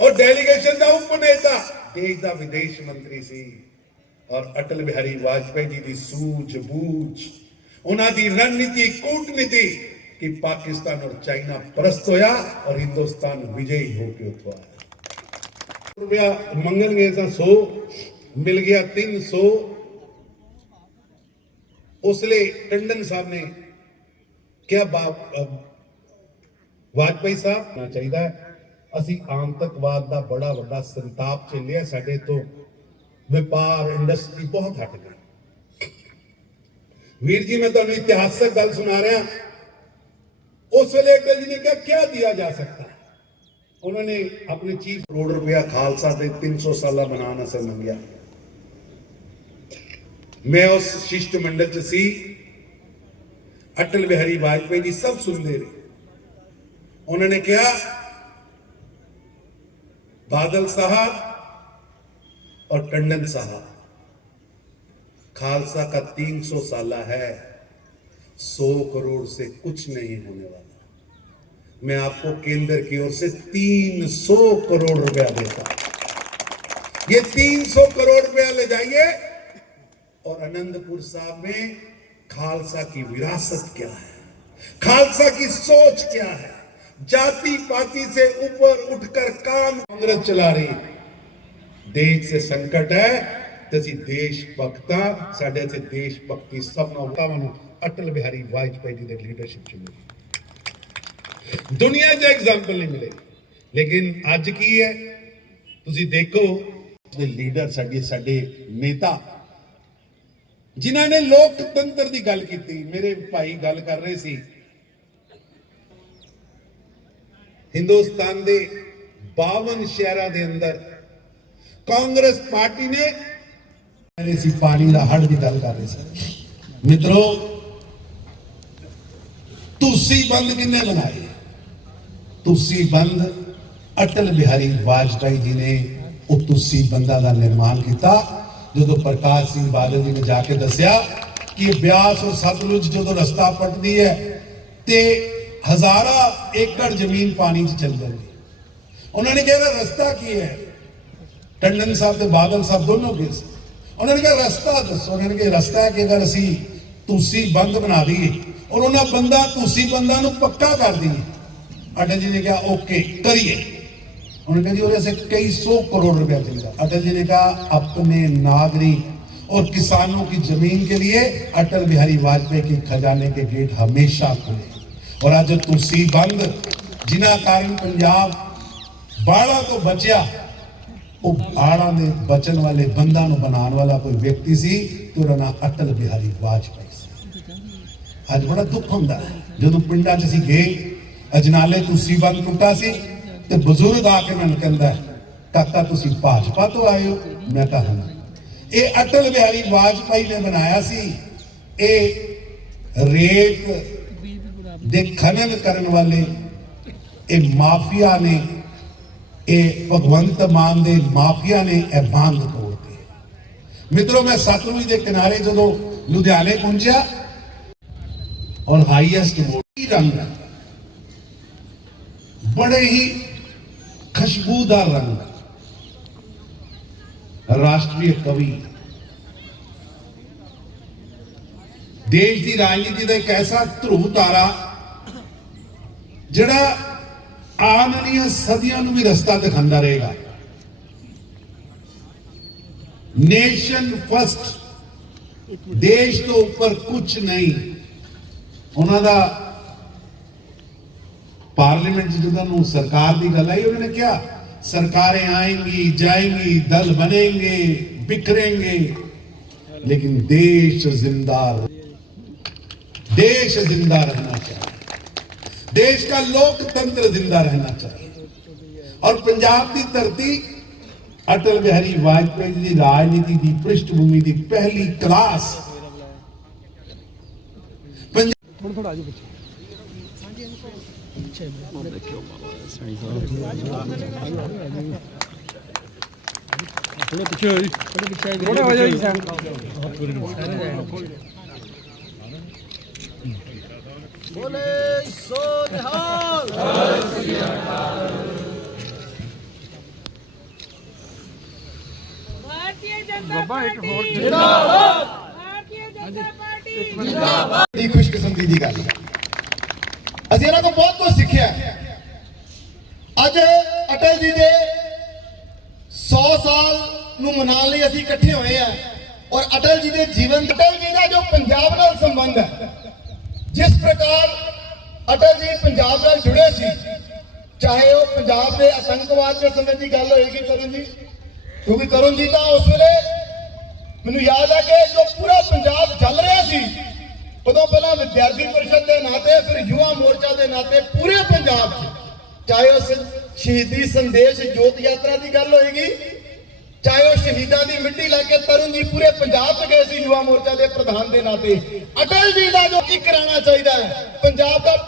ਔਰ ਡੈਲੀਗੇਸ਼ਨ ਦਾ ਉਪ ਨੇਤਾ ਦੇਸ਼ ਦਾ ਵਿਦੇਸ਼ ਮੰਤਰੀ ਸੀ ਔਰ ਅਟਲ ਬਿਹਾਰੀ ਵਾਜਪਾਈ ਜੀ ਦੀ ਸੂਝ ਬੂਝ ਉਹਨਾਂ ਦੀ ਰਣਨੀਤੀ ਕੂਟਨੀਤੀ ਕਿ ਪਾਕਿਸਤਾਨ ਔਰ ਚਾਈਨਾ ਪ੍ਰਸਤ ਹੋਇਆ ਔਰ ਹਿੰਦੁਸਤਾਨ ਵਿਜयी ਹੋ ਕੇ ਉੱਥੋਂ ਆਇਆ ਰੁਪਿਆ ਮੰਗਣਗੇ ਤਾਂ 100 ਮਿਲ ਗਿਆ 300 ਉਸ ਲਈ ਟੰਡਨ ਸਾਹਿਬ ਨੇ ਕਿਹਾ ਬਾਪ ਅਹ, ਵਾਜਪਾਈ ਸਾਹਿਬ ਨਾ ਚਾਹੀਦਾ ਹੈ। ਅਸੀਂ ਆਤੰਕਵਾਦ ਦਾ ਬੜਾ ਵੱਡਾ ਸੰਤਾਪ ਚੱਲਿਆ ਸਾਡੇ ਤੋਂ। ਵਪਾਰ ਇੰਡਸਟਰੀ ਬਹੁਤ ਹਟ ਗਈ ਵੀਰ ਜੀ, ਮੈਂ ਤੁਹਾਨੂੰ ਇਤਿਹਾਸਕ ਗੱਲ ਸੁਣਾ ਰਿਹਾ। ਉਸ ਵੇਲੇ ਅੰਕਲ ਜੀ ਨੇ ਕਿਹਾ, ਕਿਆ ਦਿਆ ਜਾ ਸਕਦਾ? ਉਹਨਾਂ ਨੇ ਆਪਣੇ ਚੀਫ ਕਰੋੜ ਰੁਪਇਆ ਖਾਲਸਾ ਦੇ 300 ਸਾਲਾ ਬਣਾਉਣ ਅਸਰ ਮੰਗਿਆ। ਮੈਂ ਉਸ ਸ਼ਿਸ਼ਟ ਮੰਡਲ ਚ ਸੀ। ਅਟਲ ਬਿਹਾਰੀ ਵਾਜਪੇਈ ਜੀ ਸਭ ਸੁਣਦੇ ਰਹੇ। ਉਹਨਾਂ ਨੇ ਕਿਹਾ بادل صاحب اور ٹنڈن صاحب۔ خالصہ کا تین سو سالہ ہے۔ سو کروڑ سے کچھ نہیں ہونے والا۔ میں آپ کو کیندر کی اور سے تین سو کروڑ روپیہ دیتا ہوں۔ یہ تین سو کروڑ روپیہ لے جائیے۔ اور انند پور صاحب میں خالصہ کی وراثت کیا ہے؟ خالصہ کی سوچ کیا ہے؟ जाति पाति से ऊपर उठकर काम कांग्रेस चला रही है ਦੇਸ਼ ਸੇ ਸੰਕਟ ਹੈ ਤੇ ਅਸੀਂ ਦੇਸ਼ ਭਗਤਾਂ ਸਾਡੇ ਤੇ ਦੇਸ਼ ਭਗਤੀ ਸਭ ਨੂੰ ਨੂੰ ਅਟਲ ਬਿਹਾਰੀ ਵਾਜਪਾਈ ਜੀ ਦੇ ਲੀਡਰਸ਼ਿਪ ਚ ਮਿਲੀ ਦੁਨੀਆ 'ਚ ਐਗਜ਼ਾਮਪਲ ਨਹੀਂ ਮਿਲੇ ਲੇਕਿਨ ਅੱਜ ਕੀ ਹੈ ਤੁਸੀਂ ਦੇਖੋ ਦੇ ਲੀਡਰ ਸਾਡੇ ਸਾਡੇ ਨੇਤਾ ਜਿਨ੍ਹਾਂ ਨੇ ਲੋਕਤੰਤਰ ਦੀ ਗੱਲ ਕੀਤੀ ਮੇਰੇ ਭਾਈ ਗੱਲ ਕਰ ਰਹੇ ਸੀ ਹਿੰਦੁਸਤਾਨ ਦੇ 52 ਸ਼ਹਿਰਾਂ ਦੇ ਅੰਦਰ ਕਾਂਗਰਸ ਪਾਰਟੀ ਨੇ ਕਹਿੰਦੇ ਸੀ, ਪਾਣੀ ਦਾ ਹੜ ਦੀ ਗੱਲ ਕਰ ਰਹੇ ਸੀ। ਮਿੱਤਰੋ, ਤੁਸੀਂ ਬੰਦ ਕਿੰਨੇ ਬਣਾਏ ਤੁਸੀਂ ਬੰਦ ਅਟਲ ਬਿਹਾਰੀ ਵਾਜਪਾਈ ਜੀ ਨੇ ਉਹ ਤੁਸੀਂ ਬੰਦਾ ਦਾ ਨਿਰਮਾਣ ਕੀਤਾ, ਜਦੋਂ ਪ੍ਰਕਾਸ਼ ਸਿੰਘ ਬਾਦਲ ਜੀ ਨੇ ਜਾ ਕੇ ਦੱਸਿਆ ਕਿ ਬਿਆਸ ਔਰ ਸਤਲੁਜ ਜਦੋਂ ਰਸਤਾ ਪਟਦੀ ਹੈ ਤੇ ہزارہ ایکڑ زمین پانی چل رہی ہے۔ کہ رستہ کی ہے؟ ٹنڈن صاحب سے بادل صاحب دونوں گئے رستہ نے کہ رستہ ہے کہ اگر تند بنا دیے اور بندہ تندہ پکا کر دیے اٹل جی نے کہا اوکے، کریے۔ انہوں نے کہیں جی سو کروڑ روپیہ دیا۔ اٹل جی نے کہا اپنے ناگرک اور کسانوں کی زمین کے لیے اٹل بہاری واجپئی کے خزانے کے گیٹ ہمیشہ کھلے۔ ਔਰ ਅੱਜ ਤੁਸੀਂ ਬੰਦ, ਜਿਨ੍ਹਾਂ ਕਾਰਨ ਪੰਜਾਬ ਬਾੜਾ ਤੋਂ ਬਚਿਆ, ਉਹ ਬਾੜਾ ਦੇ ਬਚਣ ਵਾਲੇ ਬੰਦਾਂ ਨੂੰ ਬਣਾਉਣ ਵਾਲਾ ਕੋਈ ਵਿਅਕਤੀ ਸੀ ਤੁਰਨਾ ਅਟਲ ਬਿਹਾਰੀ ਵਾਜਪਾਈ ਸੀ। ਅੱਜ ਬੜਾ ਦੁੱਖ ਹੁੰਦਾ ਜਦੋਂ ਪਿੰਡਾਂ 'ਚ ਸੀ ਗਏ, ਅਜਨਾਲੇ ਤੁਸੀਂ ਬੰਦ ਟੁੱਟਾ ਸੀ, ਤੇ ਬਜ਼ੁਰਗ ਆ ਕੇ ਮੈਨੂੰ ਕਹਿੰਦਾ ਕਾਕਾ, ਤੁਸੀਂ ਭਾਜਪਾ ਤੋਂ ਆਏ ਹੋ? ਮੈਂ ਕਹਾਂ ਇਹ ਅਟਲ ਬਿਹਾਰੀ ਵਾਜਪਾਈ ਨੇ ਬਣਾਇਆ ਸੀ, ਇਹ ਰੇਤ ਦੇ ਖਨਨ ਕਰਨ ਵਾਲੇ ਇਹ ਮਾਫੀਆ ਨੇ, ਇਹ ਭਗਵੰਤ ਮਾਨ ਦੇ ਮਾਫੀਆ ਨੇ ਇਹ ਬੰਦ ਤੋੜਦੇ ਮਿੱਤਰੋ, ਮੈਂ ਸਤਲੁਜ ਦੇ ਕਿਨਾਰੇ ਜਦੋਂ ਲੁਧਿਆਣੇ ਪਹੁੰਚਿਆ, ਔਰ ਹਾਈਐਸਟ ਮੋਟੀ ਰੰਗ ਬੜੇ ਹੀ ਖੁਸ਼ਬੂਦਾਰ ਰੰਗ ਰਾਸ਼ਟਰੀ ਕਵੀ। ਦੇਸ਼ ਦੀ ਰਾਜਨੀਤੀ ਦਾ ਇੱਕ ਐਸਾ ਧਰੂਵ ਤਾਰਾ ਜਿਹੜਾ ਆਉਣ ਵਾਲੀਆਂ ਸਦੀਆਂ ਨੂੰ ਵੀ ਰਸਤਾ ਦਿਖਾਉਂਦਾ ਰਹੇਗਾ। ਨੇਸ਼ਨ ਫਸਟ ਦੇਸ਼ ਤੋਂ ਉੱਪਰ ਕੁਝ ਨਹੀਂ। ਉਹਨਾਂ ਦਾ ਪਾਰਲੀਮੈਂਟ ਜਦੋਂ ਨੂੰ ਸਰਕਾਰ ਦੀ ਗੱਲ ਆਈ, ਉਹਨਾਂ ਨੇ ਕਿਹਾ ਸਰਕਾरें ਆਏਂਗੀ, ਜਾਏਂਗੀ, ਦਲ ਬਣेंगे बिखरेंगे लेकिन देश जिंदा देश जिंदा रहना चाहिए देश का लोकतंत्र जिंदा रहना चाहिए और पंजाब की धरती ਅਟਲ ਬਿਹਾਰੀ ਵਾਜਪੇਈ ਜੀ ਦੀ ਰਾਜਨੀਤੀ ਦੀ ਪ੍ਰਿਸ਼ਠਭੂਮੀ ਦੀ ਪਹਿਲੀ ਕਲਾਸ ਪੰਜ- ਥੋੜਾ ਥੋੜਾ ਆਜੋ ਪਿੱਛੇ ਥੋੜਾ ਪਿੱਛੇ ਹੋ ਜੀ ਥੋੜਾ ਪਿੱਛੇ ਨਿਹਾਲ ਸਤਿ ਸ੍ਰੀ ਅਕਾਲ ਭਾਰਤੀ ਜਨਤਾ ਪਾਰਟੀ ਜਿੰਦਾਬਾਦ ਭਾਰਤੀ ਜਨਤਾ ਪਾਰਟੀ ਜਿੰਦਾਬਾਦ ਦੀ ਖੁਸ਼ਕਿਸਮਤੀ ਦੀ ਗੱਲ ਹੈ। ਅਸੀਂ ਇਹਨਾਂ ਤੋਂ ਬਹੁਤ ਕੁਝ ਸਿੱਖਿਆ ਅੱਜ ਅਟਲ ਜੀ ਦੇ 100 ਸਾਲ ਨੂੰ ਮਨਾਉਣ ਲਈ ਅਸੀਂ ਇਕੱਠੇ ਹੋਏ ਆ ਔਰ ਅਟਲ ਜੀ ਦੇ ਜੀਵਨ ਅਟਲ ਜੀ ਦਾ ਜੋ ਪੰਜਾਬ ਨਾਲ ਸੰਬੰਧ ਹੈ, ਜਿਸ ਪ੍ਰਕਾਰ ਅਟਲ ਜੀ ਪੰਜਾਬ ਨਾਲ ਜੁੜੇ ਸੀ। ਚਾਹੇ ਉਹ ਪੰਜਾਬ ਦੇ ਆਤੰਕਵਾਦ ਦੇ ਸਮੇਂ ਦੀ ਗੱਲ ਹੋਏਗੀ ਕਰਨ ਜੀ ਕਿਉਂਕਿ ਕਰਨ ਜੀ ਤਾਂ ਉਸ ਵੇਲੇ ਮੈਨੂੰ ਯਾਦ ਆ ਕਿ ਜੋ ਪੂਰਾ ਪੰਜਾਬ ਚੱਲ ਰਿਹਾ ਸੀ, ਉਦੋਂ ਪਹਿਲਾਂ ਵਿਦਿਆਰਥੀ ਪਰਿਸ਼ਦ ਦੇ ਨਾਤੇ, ਫਿਰ ਯੁਵਾ ਮੋਰਚਾ ਦੇ ਨਾਤੇ ਪੂਰੇ ਪੰਜਾਬ 'ਚ ਚਾਹੇ ਉਹ ਸ਼ਹੀਦੀ ਸੰਦੇਸ਼ ਜੋਤ ਯਾਤਰਾ ਦੀ ਗੱਲ ਹੋਏਗੀ, ਚਾਹੇ ਉਹ ਸ਼ਹੀਦਾਂ ਦੀ ਮਿੱਟੀ ਲੈ ਕੇ ਤਰੁਣ ਜੀ ਪੂਰੇ ਪੰਜਾਬ 'ਚ ਗਏ ਸੀ ਯੁਵਾ ਮੋਰਚਾ ਦੇ ਪ੍ਰਧਾਨ ਦੇ ਨਾਤੇ। ਅਟਲ ਜੀ ਦਾ ਜੋ ਕੀ ਰਹਿਣਾ ਚਾਹੀਦਾ ਹੈ, ਪੰਜਾਬ ਦਾ